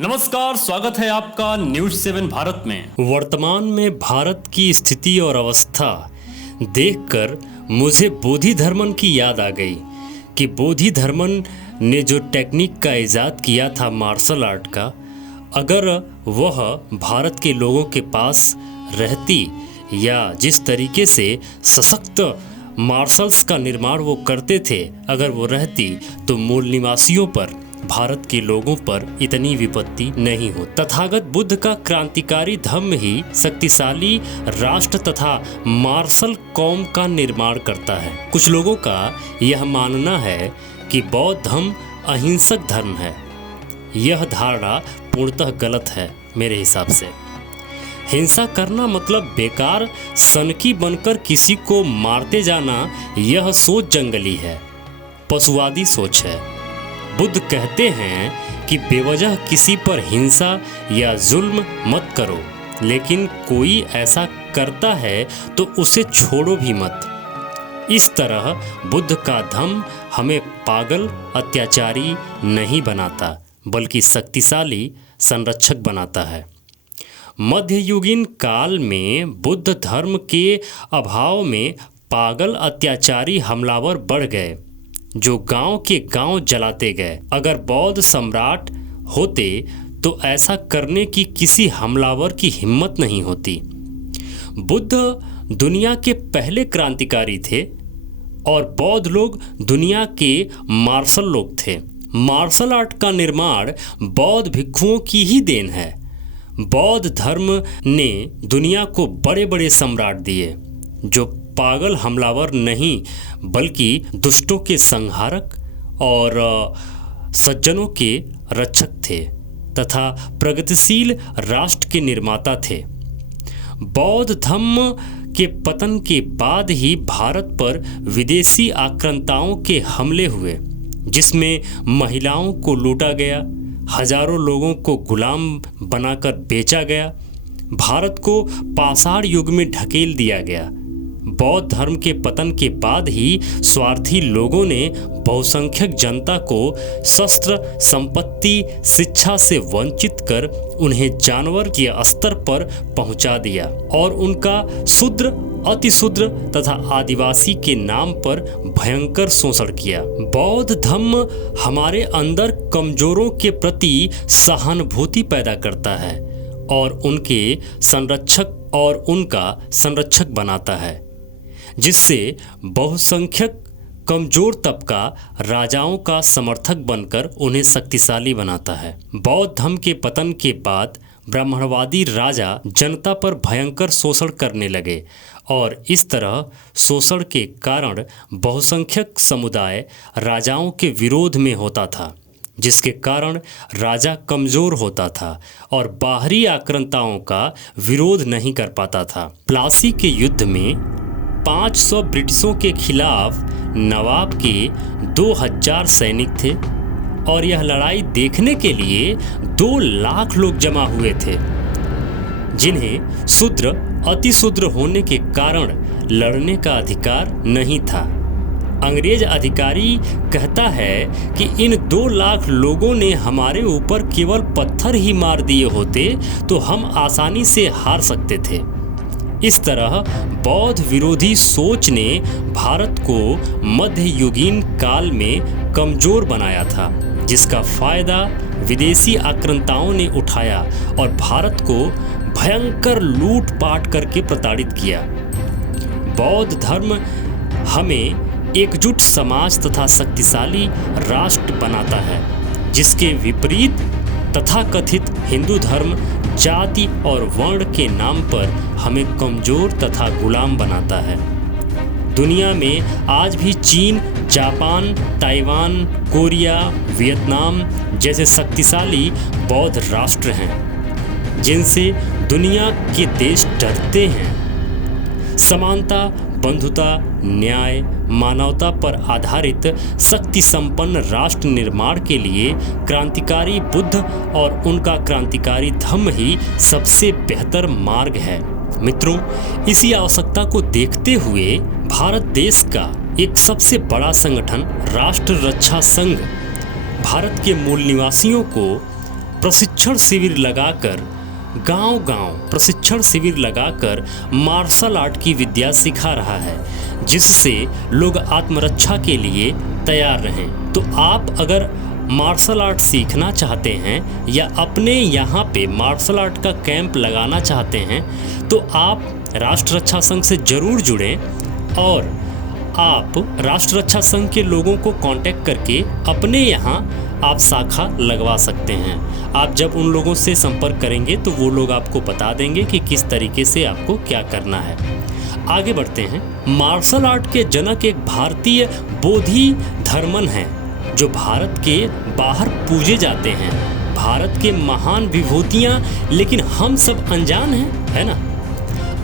नमस्कार, स्वागत है आपका न्यूज 7 भारत में। वर्तमान में भारत की स्थिति और अवस्था देखकर मुझे बोधि धर्मन की याद आ गई कि बोधि धर्मन ने जो टेक्निक का इजाद किया था मार्शल आर्ट का, अगर वह भारत के लोगों के पास रहती या जिस तरीके से सशक्त मार्शल्स का निर्माण वो करते थे अगर वो रहती, तो मूल निवासियों पर, भारत के लोगों पर इतनी विपत्ति नहीं हो। तथागत बुद्ध का क्रांतिकारी धम्म ही शक्तिशाली राष्ट्र तथा मार्शल कौम का निर्माण करता है। कुछ लोगों का यह मानना है कि बौद्ध धर्म अहिंसक धर्म है। यह धारणा पूर्णतः गलत है मेरे हिसाब से। हिंसा करना मतलब बेकार सनकी बनकर किसी को मारते जाना, यह सोच जंगली है, पशुवादी सोच है। बुद्ध कहते हैं कि बेवजह किसी पर हिंसा या जुल्म मत करो, लेकिन कोई ऐसा करता है तो उसे छोड़ो भी मत। इस तरह बुद्ध का धम्म हमें पागल अत्याचारी नहीं बनाता, बल्कि शक्तिशाली संरक्षक बनाता है। मध्ययुगीन काल में बुद्ध धर्म के अभाव में पागल अत्याचारी हमलावर बढ़ गए, जो गांव के गांव जलाते गए। अगर बौद्ध सम्राट होते तो ऐसा करने की किसी हमलावर की हिम्मत नहीं होती। बुद्ध दुनिया के पहले क्रांतिकारी थे और बौद्ध लोग दुनिया के मार्शल लोग थे। मार्शल आर्ट का निर्माण बौद्ध भिक्षुओं की ही देन है। बौद्ध धर्म ने दुनिया को बड़े बड़े सम्राट दिए, जो पागल हमलावर नहीं बल्कि दुष्टों के संहारक और सज्जनों के रक्षक थे तथा प्रगतिशील राष्ट्र के निर्माता थे। बौद्ध धर्म के पतन के बाद ही भारत पर विदेशी आक्रांताओं के हमले हुए, जिसमें महिलाओं को लूटा गया, हजारों लोगों को गुलाम बनाकर बेचा गया, भारत को पाषाण युग में ढकेल दिया गया। बौद्ध धर्म के पतन के बाद ही स्वार्थी लोगों ने बहुसंख्यक जनता को शस्त्र, संपत्ति, शिक्षा से वंचित कर उन्हें जानवर के स्तर पर पहुंचा दिया और उनका शूद्र, अतिशूद्र तथा आदिवासी के नाम पर भयंकर शोषण किया। बौद्ध धर्म हमारे अंदर कमजोरों के प्रति सहानुभूति पैदा करता है और उनका संरक्षक बनाता है, जिससे बहुसंख्यक कमजोर तबका राजाओं का समर्थक बनकर उन्हें शक्तिशाली बनाता है। बौद्ध धर्म के पतन के बाद ब्राह्मणवादी राजा जनता पर भयंकर शोषण करने लगे और इस तरह शोषण के कारण बहुसंख्यक समुदाय राजाओं के विरोध में होता था, जिसके कारण राजा कमजोर होता था और बाहरी आक्रांताओं का विरोध नहीं कर पाता था। प्लासी के युद्ध में 500 ब्रिटिशों के खिलाफ नवाब के 2000 सैनिक थे और यह लड़ाई देखने के लिए 2 लाख लोग जमा हुए थे, जिन्हें शूद्र, अतिशूद्र होने के कारण लड़ने का अधिकार नहीं था। अंग्रेज अधिकारी कहता है कि इन 2 लाख लोगों ने हमारे ऊपर केवल पत्थर ही मार दिए होते तो हम आसानी से हार सकते थे। इस तरह बौद्ध विरोधी सोच ने भारत को मध्ययुगीन काल में कमजोर बनाया था, जिसका फायदा विदेशी आक्रांताओं ने उठाया और भारत को भयंकर लूटपाट करके प्रताड़ित किया। बौद्ध धर्म हमें एकजुट समाज तथा शक्तिशाली राष्ट्र बनाता है, जिसके विपरीत तथाकथित हिंदू धर्म जाति और वर्ण के नाम पर हमें कमजोर तथा गुलाम बनाता है। दुनिया में आज भी चीन, जापान, ताइवान, कोरिया, वियतनाम जैसे शक्तिशाली बौद्ध राष्ट्र हैं, जिनसे दुनिया के देश डरते हैं। समानता, बंधुता, न्याय, मानवता पर आधारित शक्ति संपन्न राष्ट्र निर्माण के लिए क्रांतिकारी बुद्ध और उनका क्रांतिकारी धम्म ही सबसे बेहतर मार्ग है। मित्रों, इसी आवश्यकता को देखते हुए भारत देश का एक सबसे बड़ा संगठन राष्ट्र रक्षा संघ भारत के मूल निवासियों को प्रशिक्षण शिविर लगाकर गांव-गांव प्रशिक्षण शिविर लगाकर मार्शल आर्ट की विद्या सिखा रहा है, जिससे लोग आत्मरक्षा के लिए तैयार रहें। तो आप अगर मार्शल आर्ट सीखना चाहते हैं या अपने यहाँ पे मार्शल आर्ट का कैंप लगाना चाहते हैं तो आप राष्ट्र रक्षा संघ से ज़रूर जुड़ें और आप राष्ट्र रक्षा संघ के लोगों को कांटेक्ट करके अपने यहाँ आप शाखा लगवा सकते हैं। आप जब उन लोगों से संपर्क करेंगे तो वो लोग आपको बता देंगे कि किस तरीके से आपको क्या करना है। आगे बढ़ते हैं। मार्शल आर्ट के जनक एक भारतीय बोधि धर्मन हैं जो भारत के बाहर पूजे जाते हैं। भारत के महान विभूतियाँ, लेकिन हम सब अनजान हैं, है ना।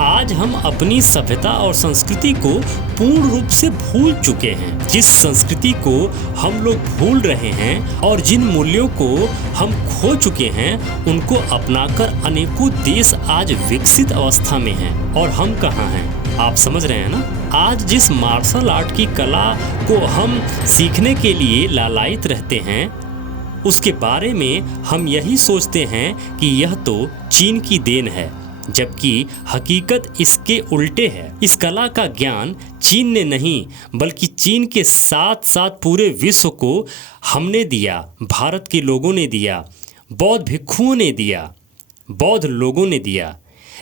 आज हम अपनी सभ्यता और संस्कृति को पूर्ण रूप से भूल चुके हैं। जिस संस्कृति को हम लोग भूल रहे हैं और जिन मूल्यों को हम खो चुके हैं, उनको अपनाकर अनेकों देश आज विकसित अवस्था में हैं और हम कहाँ हैं, आप समझ रहे हैं ना। आज जिस मार्शल आर्ट की कला को हम सीखने के लिए लालायित रहते हैं, उसके बारे में हम यही सोचते हैं कि यह तो चीन की देन है, जबकि हकीकत इसके उल्टे है। इस कला का ज्ञान चीन ने नहीं बल्कि चीन के साथ साथ पूरे विश्व को हमने दिया, भारत के लोगों ने दिया, बौद्ध भिक्षुओं ने दिया, बौद्ध लोगों ने दिया।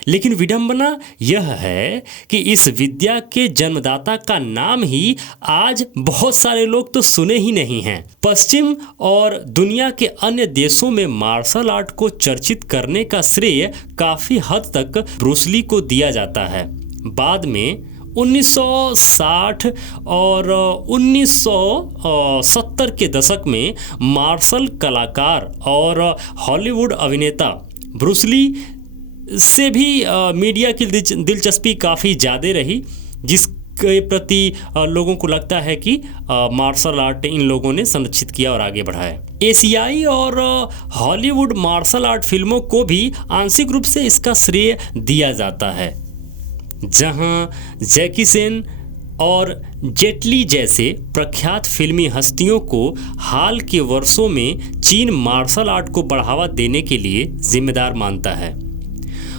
लेकिन विडंबना यह है कि इस विद्या के जन्मदाता का नाम ही आज बहुत सारे लोग तो सुने ही नहीं हैं। पश्चिम और दुनिया के अन्य देशों में मार्शल आर्ट को चर्चित करने का श्रेय काफ़ी हद तक ब्रूस ली को दिया जाता है। बाद में 1960 और 1970 के दशक में मार्शल कलाकार और हॉलीवुड अभिनेता ब्रूस ली से भी मीडिया की दिलचस्पी काफ़ी ज़्यादा रही, जिसके प्रति लोगों को लगता है कि मार्शल आर्ट इन लोगों ने संरक्षित किया और आगे बढ़ाया। एशियाई और हॉलीवुड मार्शल आर्ट फिल्मों को भी आंशिक रूप से इसका श्रेय दिया जाता है, जहां जैकी चैन और जेट ली जैसे प्रख्यात फिल्मी हस्तियों को हाल के वर्षों में चीन मार्शल आर्ट को बढ़ावा देने के लिए जिम्मेदार मानता है।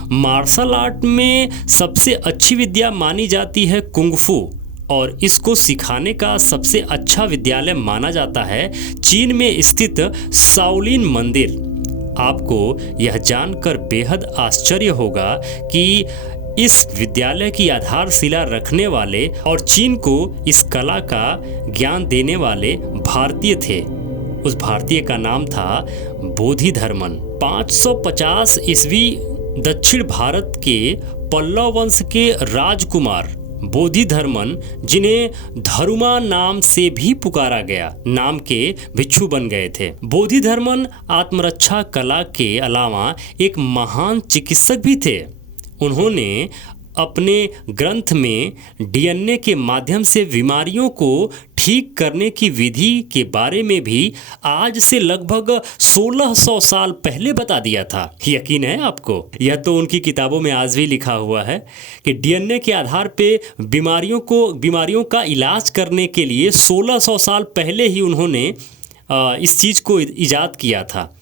मार्शल आर्ट में सबसे अच्छी विद्या मानी जाती है कुंग-फू और इसको सिखाने का सबसे अच्छा विद्यालय माना जाता है चीन में स्थित शाओलिन मंदिर। आपको यह जानकर बेहद आश्चर्य होगा कि इस विद्यालय की आधारशिला रखने वाले और चीन को इस कला का ज्ञान देने वाले भारतीय थे। उस भारतीय का नाम था बोधि धर्मन। 550 ईस्वी दक्षिण भारत के पल्लव वंश के राजकुमार बोधि धर्मन, जिन्हें धरुमा नाम से भी पुकारा गया, नाम के भिक्षु बन गए थे। बोधि धर्मन आत्मरक्षा कला के अलावा एक महान चिकित्सक भी थे। उन्होंने अपने ग्रंथ में डीएनए के माध्यम से बीमारियों को ठीक करने की विधि के बारे में भी आज से लगभग 1600 साल पहले बता दिया था। यकीन है आपको? यह तो उनकी किताबों में आज भी लिखा हुआ है कि डीएनए के आधार पे बीमारियों का इलाज करने के लिए 1600 साल पहले ही उन्होंने इस चीज़ को इजाद किया था।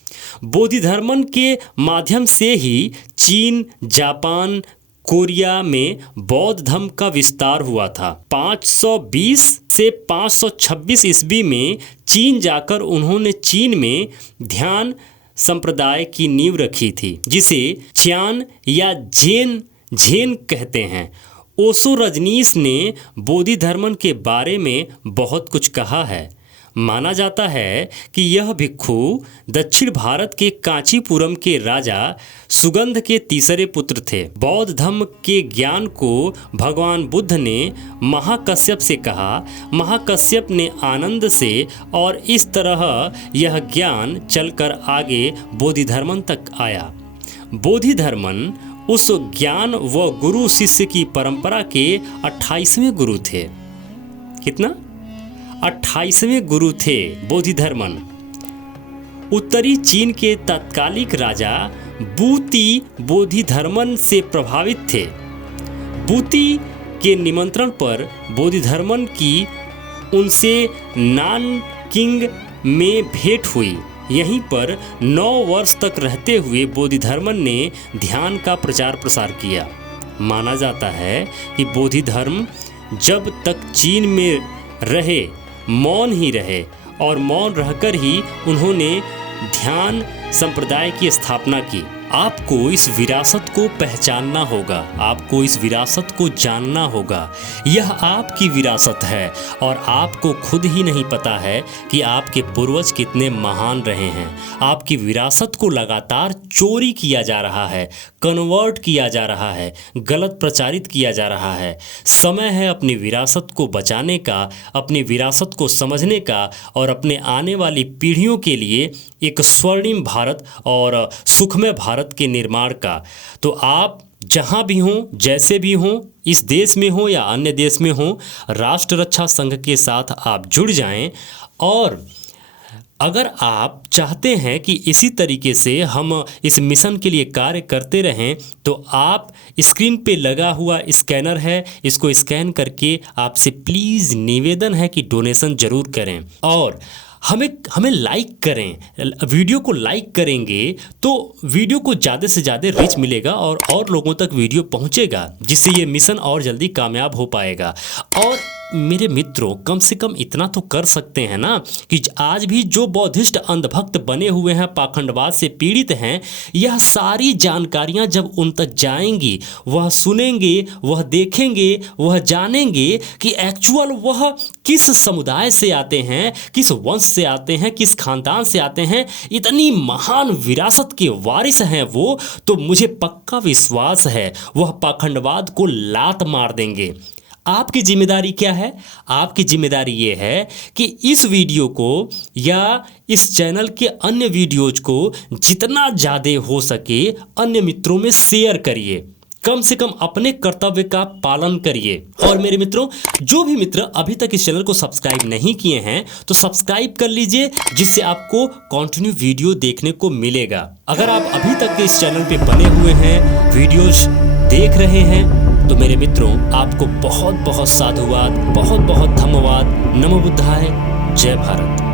बोधि धर्मन के माध्यम से ही चीन, जापान, कोरिया में बौद्ध धर्म का विस्तार हुआ था। 520 से 526 ईस्वी में चीन जाकर उन्होंने चीन में ध्यान संप्रदाय की नींव रखी थी, जिसे च्यान या झेन कहते हैं। ओशो रजनीश ने बोधि धर्मन के बारे में बहुत कुछ कहा है। माना जाता है कि यह भिक्षु दक्षिण भारत के कांचीपुरम के राजा सुगंध के तीसरे पुत्र थे। बौद्ध धर्म के ज्ञान को भगवान बुद्ध ने महाकश्यप से कहा। महाकश्यप ने आनंद से, और इस तरह यह ज्ञान चलकर आगे बोधि धर्मन तक आया। बोधि धर्मन उस ज्ञान व गुरु शिष्य की परंपरा के 28वें गुरु थे। कितना? 28वें गुरु थे बोधि धर्मन। उत्तरी चीन के तत्कालिक राजा बूती बोधि धर्मन से प्रभावित थे। बूती के निमंत्रण पर बोधि धर्मन की उनसे नानकिंग में भेंट हुई। यहीं पर 9 वर्ष तक रहते हुए बोधिधर्मन ने ध्यान का प्रचार प्रसार किया। माना जाता है कि बोधिधर्म जब तक चीन में रहे मौन ही रहे और मौन रहकर ही उन्होंने ध्यान संप्रदाय की स्थापना की। आपको इस विरासत को पहचानना होगा, आपको इस विरासत को जानना होगा। यह आपकी विरासत है और आपको खुद ही नहीं पता है कि आपके पूर्वज कितने महान रहे हैं। आपकी विरासत को लगातार चोरी किया जा रहा है, कन्वर्ट किया जा रहा है, गलत प्रचारित किया जा रहा है। समय है अपनी विरासत को बचाने का, अपनी विरासत को समझने का और अपने आने वाली पीढ़ियों के लिए एक स्वर्णिम भारत और सुखमय भारत के निर्माण का। तो आप जहां भी हों, जैसे भी हों, इस देश में हो या अन्य देश में हो, राष्ट्र रक्षा संघ के साथ आप जुड़ जाएं। और अगर आप चाहते हैं कि इसी तरीके से हम इस मिशन के लिए कार्य करते रहें तो आप स्क्रीन पे लगा हुआ स्कैनर है, इसको स्कैन करके आपसे प्लीज़ निवेदन है कि डोनेशन ज़रूर करें और हमें लाइक करें। वीडियो को लाइक करेंगे तो वीडियो को ज़्यादा से ज़्यादा रीच मिलेगा और लोगों तक वीडियो पहुंचेगा, जिससे ये मिशन और जल्दी कामयाब हो पाएगा। और मेरे मित्रों, कम से कम इतना तो कर सकते हैं ना कि आज भी जो बौद्धिस्ट अंधभक्त बने हुए हैं, पाखंडवाद से पीड़ित हैं, यह सारी जानकारियां जब उन तक जाएंगी, वह सुनेंगे, वह देखेंगे, वह जानेंगे कि एक्चुअल वह किस समुदाय से आते हैं, किस वंश से आते हैं, किस खानदान से आते हैं, इतनी महान विरासत के वारिस हैं वो, तो मुझे पक्का विश्वास है वह पाखंडवाद को लात मार देंगे। आपकी जिम्मेदारी क्या है? आपकी जिम्मेदारी ये है कि इस वीडियो को या इस चैनल के अन्य वीडियोज को जितना ज़्यादा हो सके अन्य मित्रों में शेयर करिए। कम से कम अपने कर्तव्य का पालन करिए। और मेरे मित्रों, जो भी मित्र अभी तक इस चैनल को सब्सक्राइब नहीं किए हैं तो सब्सक्राइब कर लीजिए, जिससे आपको कंटिन्यू वीडियो देखने को मिलेगा। अगर आप अभी तक इस चैनल पे बने हुए हैं, वीडियोज देख रहे हैं, तो मेरे मित्रों आपको बहुत बहुत साधुवाद, बहुत बहुत धन्यवाद। नमो बुद्धाय। जय भारत।